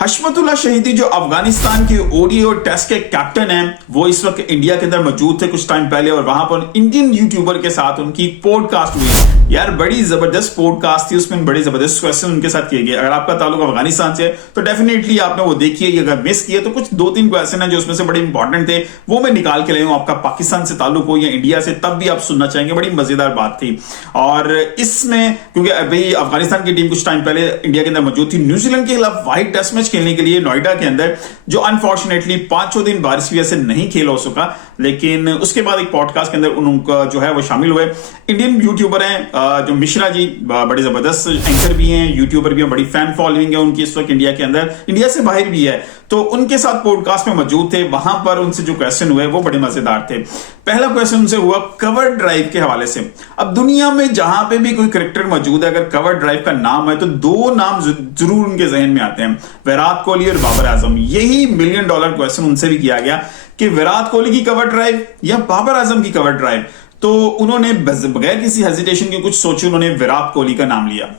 हशमतुल्लाह शहीदी जो अफगानिस्तान के ओडीआई और टेस्ट के कैप्टन हैं, वो इस वक्त इंडिया के अंदर मौजूद थे कुछ टाइम पहले, और वहां पर इंडियन यूट्यूबर के साथ उनकी पॉडकास्ट हुई। यार बड़ी जबरदस्त पॉडकास्ट थी, उसमें बड़े जबरदस्त क्वेश्चन उनके साथ किए गए। अगर आपका ताल्लुक अफगानिस्तान से तो डेफिनेटली आपने वो देखी है। अगर मिस किए तो कुछ 2-3 क्वेश्चन है जो उसमें से बड़े इंपॉर्टेंट थे, वो मैं निकाल के लाया हूं। आपका पाकिस्तान से ताल्लुक हो या इंडिया से, तब भी आप सुनना चाहेंगे। बड़ी मजेदार बात थी। और इसमें क्योंकि अभी अफगानिस्तान की टीम कुछ टाइम पहले इंडिया के अंदर मौजूद थी न्यूजीलैंड के खिलाफ वाइट टेस्ट मैच खेलने के लिए नोएडा के अंदर, जो अनफॉर्चुनेटली 5 दिन बारिश की वजह से नहीं खेल हो सका। लेकिन उसके बाद एक पॉडकास्ट के अंदर उनका जो है वो शामिल हुए। इंडियन यूट्यूबर हैं जो मिश्रा जी, बड़े जबरदस्त एंकर भी हैं, यूट्यूबर भी हैं, बड़ी फैन फॉलोइंग है उनकी इस वक्त इंडिया के अंदर, इंडिया से बाहर भी है। तो उनके साथ पॉडकास्ट में मौजूद थे। वहां पर उनसे जो क्वेश्चन हुए वो बड़े मजेदार थे। पहला क्वेश्चन उनसे हुआ कवर ड्राइव के हवाले से। अब दुनिया में जहां पे भी कोई क्रिकेटर मौजूद है, अगर कवर ड्राइव का नाम है तो 2 नाम जरूर उनके जहन में आते हैं, विराट कोहली और बाबर आजम। यही $1 मिलियन क्वेश्चन उनसे भी किया गया कि विराट कोहली की कवर ड्राइव या बाबर आजम की कवर ड्राइव। तो उन्होंने बगैर किसी हेजिटेशन के कुछ सोचे, उन्होंने विराट कोहली का नाम लिया।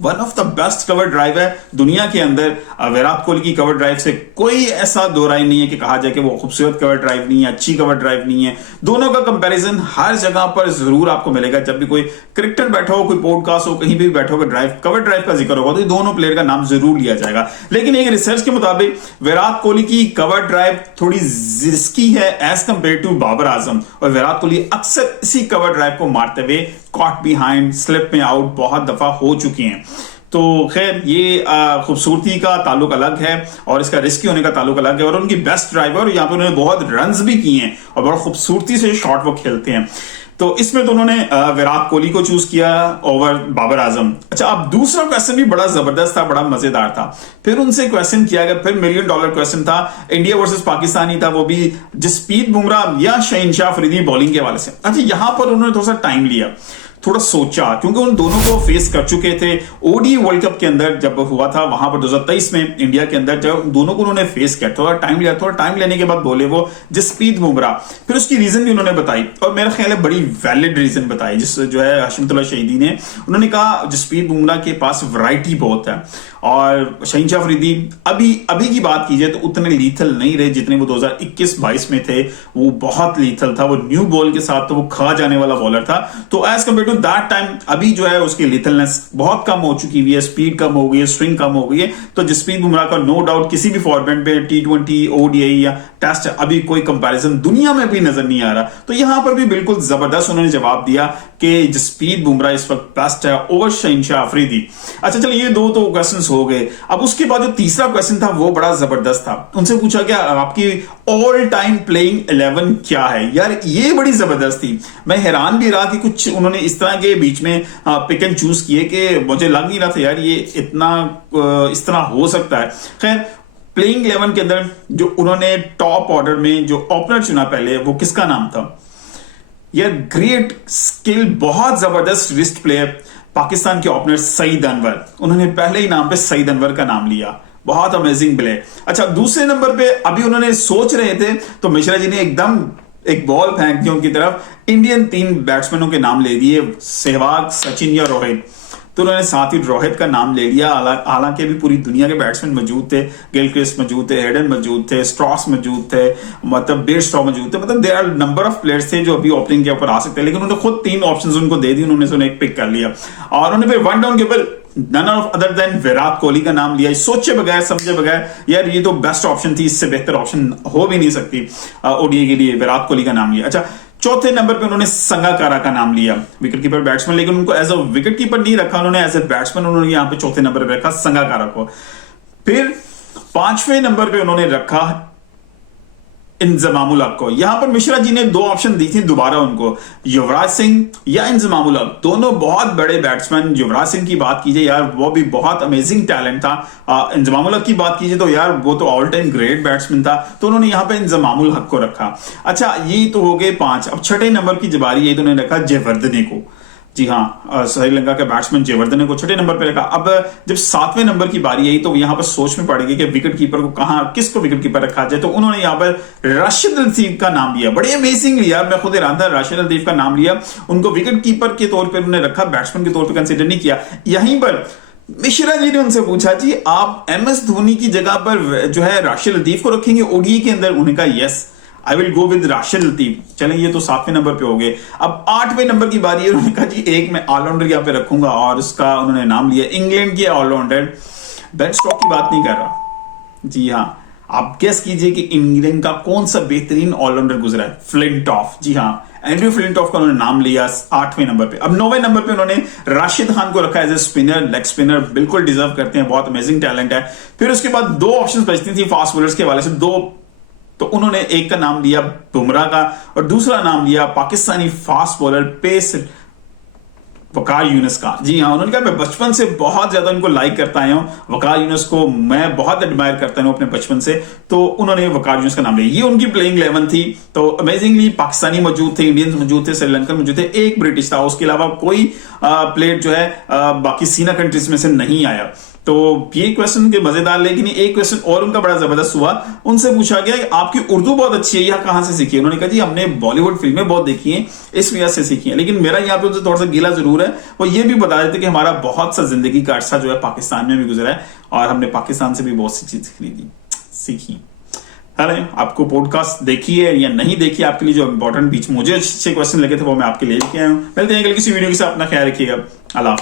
One of the best cover drive है दुनिया के अंदर। विराट कोहली की कवर ड्राइव से कोई ऐसा दो राय नहीं है कि कहा जाए कि वो खूबसूरत कवर ड्राइव नहीं है, अच्छी कवर ड्राइव नहीं है। दोनों का कंपैरिजन हर जगह पर जरूर आपको मिलेगा। जब भी कोई क्रिकेटर बैठा हो, कोई पॉडकास्ट हो, कहीं भी बैठा होगा, कवर ड्राइव का जिक्र होगा तो दोनों प्लेयर का नाम जरूर लिया जाएगा। लेकिन एक रिसर्च के मुताबिक विराट कोहली की कवर ड्राइव थोड़ी रिस्की है as compare to Babar Azam, और विराट कोहली अक्सर इसी कवर ड्राइव को मारते हुए कॉट बिहाइंड, स्लिप में आउट बहुत दफा हो चुकी हैं। तो खैर ये खूबसूरती का ताल्लुक अलग है और इसका रिस्की होने का ताल्लुक अलग है। और उनकी बेस्ट ड्राइवर, और यहाँ पे उन्होंने बहुत रन्स भी किए हैं और बड़ा खूबसूरती से शॉट वो खेलते हैं। तो इसमें तो उन्होंने विराट कोहली को चूज किया ओवर बाबर आजम। अच्छा, अब दूसरा क्वेश्चन भी बड़ा जबरदस्त था, बड़ा मजेदार था। फिर उनसे क्वेश्चन किया गया, फिर $1 मिलियन क्वेश्चन था। इंडिया वर्सेस पाकिस्तान ही था, वो भी जसप्रीत बुमराह या शहनशाह अफरीदी बॉलिंग के हवाले से। अच्छा, यहां पर उन्होंने थोड़ा सा टाइम लिया, थोड़ा सोचा, क्योंकि उन दोनों को फेस कर चुके थे ओडी वर्ल्ड कप के अंदर जब हुआ था, वहां पर 2023 में इंडिया के अंदर जब दोनों को उन्होंने फेस किया। थोड़ा टाइम लिया, थोड़ा टाइम लेने के बाद बोले वो जसप्रीत बुमराह। फिर उसकी रीजन भी उन्होंने बताई, और मेरा ख्याल है बड़ी वैलिड रीजन बताई। जिस जो है हशमतुल्लाह शहीदी ने, उन्होंने कहा जसप्रीत बुमराह के पास वैरायटी बहुत है, और शहनशाह अफरीदी अभी की बात कीजिए तो उतने लीथल नहीं रहे जितने वो 2021-22 में थे। वो बहुत लीथल था, वो न्यू बॉल के साथ तो वो खा जाने वाला बॉलर था। तो as compare to that time अभी जो है उसकी लीथलनेस बहुत कम हो चुकी हुई है, स्पीड कम हो गई है, स्विंग कम हो गई है। तो जसप्रीत बुमराह का नो डाउट किसी भी फॉर्मेट में T20, ODI या टेस्ट अभी कोई कंपैरिजन दुनिया में भी नजर नहीं आ रहा। तो यहां पर भी बिल्कुल जबरदस्त उन्होंने जवाब दिया कि जसप्रीत बुमराह इस वक्त बेस्ट है ओवर शहनशाह अफरीदी। अच्छा चलिए, ये 2 तो क्वेश्चन हो गए। अब उसके बाद जो तीसरा क्वेश्चन था वो बड़ा जबरदस्त था। उनसे पूछा गया आपकी ऑल टाइम प्लेइंग 11 क्या है। यार ये बड़ी जबरदस्त थी, मैं हैरान भी रहा कि कुछ उन्होंने इस तरह के बीच में पिक एंड चूज किए कि मुझे लग नहीं रहा था यार ये इस तरह हो सकता है। खैर, प्लेइंग 11 के अंदर जो उन्होंने टॉप ऑर्डर में जो ओपनर चुना पहले, वो किसका नाम था? यार ग्रेट स्किल, बहुत जबरदस्त रिस्ट प्लेयर, पाकिस्तान के ओपनर सईद अनवर। उन्होंने पहले ही नाम पे सईद अनवर का नाम लिया, बहुत अमेजिंग प्लेयर। अच्छा, दूसरे नंबर पे अभी उन्होंने सोच रहे थे तो मिश्रा जी ने एकदम एक बॉल फेंक दी उनकी तरफ, इंडियन 3 बैट्समैनों के नाम ले दिए, सहवाग, सचिन या रोहित। तो उन्होंने साथ ही रोहित का नाम ले लिया। हालांकि भी पूरी दुनिया के बैट्समैन मौजूद थे, गिलक्रिस्ट मौजूद थे, हेडन मौजूद थे, स्ट्रॉस मौजूद थे, मतलब बेयरस्टॉ मौजूद थे, मतलब there are number of players थे जो अभी ओपनिंग के ऊपर आ सकते हैं। लेकिन उन्होंने खुद 3 ऑप्शंस उनको दे दी, उन्होंने से एक पिक कर लिया और उन्होंने फिर 1 डाउन के ऊपर none of other than Virat Kohli का नाम लिया, सोचे बगैर समझे बगैर। यार ये तो बेस्ट ऑप्शन थी, इससे बेहतर ऑप्शन हो भी नहीं सकती ओडीआई के लिए, विराट कोहली का नाम लिया। अच्छा, चौथे नंबर पे उन्होंने संगाकारा का नाम लिया, विकेट कीपर बैट्समैन, लेकिन उनको एज अ विकेट कीपर नहीं रखा उन्होंने, एज ए बैट्समैन उन्होंने यहां पे चौथे नंबर पे रखा संगाकारा को। फिर 5वें नंबर पे उन्होंने रखा इंजमामुल हक को। यहां पर मिश्रा जी ने 2 ऑप्शन दी थी दोबारा उनको, युवराज सिंह या इंजमामुल हक, दोनों बहुत बड़े बैट्समैन। युवराज सिंह की बात कीजिए यार, वो भी बहुत अमेजिंग टैलेंट था। इंजमामुल हक की बात कीजिए तो यार वो तो ऑल टाइम ग्रेट बैट्समैन था। तो उन्होंने यहां पे इंजमामुल हक को रखा। अच्छा, ये तो हो गए 5। अब छठे नंबर की जबारी, ये तो उन्होंने रखा जयवर्धने को। जी हाँ, श्रीलंका के बैट्समैन जयवर्धने को छठे नंबर पे रखा। अब जब 7वें नंबर की बारी आई तो यहां पर सोच में पड़ गई कि विकेट कीपर को किसको विकेट कीपर रखा जाए। तो उन्होंने यहां पर राशिद लतीफ का नाम लिया, बड़े अमेजिंग लिया, मैं खुद हैरान था, राशिद लतीफ का नाम लिया। उनको विकेट कीपर के तौर पर उन्होंने रखा, बैट्समैन के तौर पर कंसिडर नहीं किया। यहीं पर मिश्रा जी ने उनसे पूछा जी आप MS धोनी की जगह पर जो है राशिद लतीफ को रखेंगे ओडीआई के अंदर? उन्होंने कहा yes, I will go with Rashid Latif. चलें, ये तो 7वें नंबर पे हो गए। अब 8वें नंबर की बारी है। उन्होंने कहा जी एक मैं ऑलराउंडर यहाँ पे रखूंगा, और उसका उन्होंने नाम लिया इंग्लैंड के ऑलराउंडर। बेन स्टॉक की बात नहीं कर रहा। जी हाँ, आप गेस कीजिए कि इंग्लैंड का कौन सा बेहतरीन ऑलराउंडर गुजरा है? फ्लिंटॉफ। जी हाँ, एंड्रयू फ्लिंटॉफ का उन्होंने नाम लिया 8वें नंबर पे। अब 9वें नंबर पे उन्होंने राशिद खान को रखा as a spinner, leg spinner, बिल्कुल डिजर्व करते हैं, बहुत अमेजिंग टैलेंट है। फिर उसके बाद 2 ऑप्शंस बचती थी फास्ट बॉलर्स के हवाले से, 2, तो उन्होंने एक का नाम लिया बुमराह का और दूसरा नाम लिया पाकिस्तानी फास्ट बॉलर पेस वकार यूनुस का। जी हाँ, उन्होंने कहा मैं बचपन से बहुत ज्यादा उनको लाइक करता आया हूं, वकार यूनुस को मैं बहुत एडमायर करता हूं अपने बचपन से, तो उन्होंने वकार यूनुस का नाम लिया। ये उनकी प्लेइंग 11 थी। तो अमेजिंगली पाकिस्तानी मौजूद थे, इंडियंस मौजूद थे, श्रीलंकन मौजूद थे, एक ब्रिटिश था, उसके अलावा कोई प्लेयर जो है बाकी सीना कंट्रीज में से नहीं आया। तो ये क्वेश्चन के मजेदार, लेकिन एक क्वेश्चन और उनका बड़ा जबरदस्त हुआ। उनसे पूछा गया कि आपकी उर्दू बहुत अच्छी है, यह कहां से सीखी है? उन्होंने कहा जी हमने बॉलीवुड फिल्में बहुत देखी हैं, इस वजह से सीखी है। लेकिन मेरा यहाँ पे उनसे थोड़ा सा गिला जरूर है, वो ये भी बता देते कि हमारा बहुत सा जिंदगी का अरसा जो है पाकिस्तान में भी गुजरा है, और हमने पाकिस्तान से भी बहुत सी चीज खरीदी सीखी। अरे आपको पॉडकास्ट देखी है या नहीं देखी, आपके लिए जो इंपॉर्टेंट बीच मुझे अच्छे क्वेश्चन लगे थे वो मैं आपके लिए लेके आया हूं। मिलते हैं कल किसी वीडियो के साथ, अपना ख्याल रखिएगा। अल्लाह।